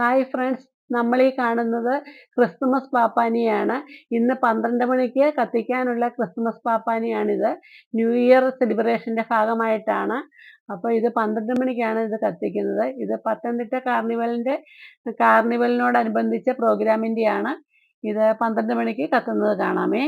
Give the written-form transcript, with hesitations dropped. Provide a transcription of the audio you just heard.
Hi friends, നമ്മൾ ഈ കാണുന്നത് ക്രിസ്തുമസ് പാപ്പാനിയാണ്. ഇന്ന് 12 മണിക്ക് കത്തിക്കാനുള്ള ക്രിസ്തുമസ് പാപ്പാനിയാണിത്. ന്യൂ ഇയർ സെലിബ്രേഷൻ്റെ ഭാഗമായിട്ടാണ്. അപ്പോൾ ഇത് 12 മണിക്കാണ് ഇത് കത്തിക്കുന്നത്. ഇത് പത്തനംതിട്ട കാർണിവലിനോടനുബന്ധിച്ച പ്രോഗ്രാമിൻ്റെയാണ്. ഇത് 12 മണിക്ക് കത്തുന്നത് കാണാമേ.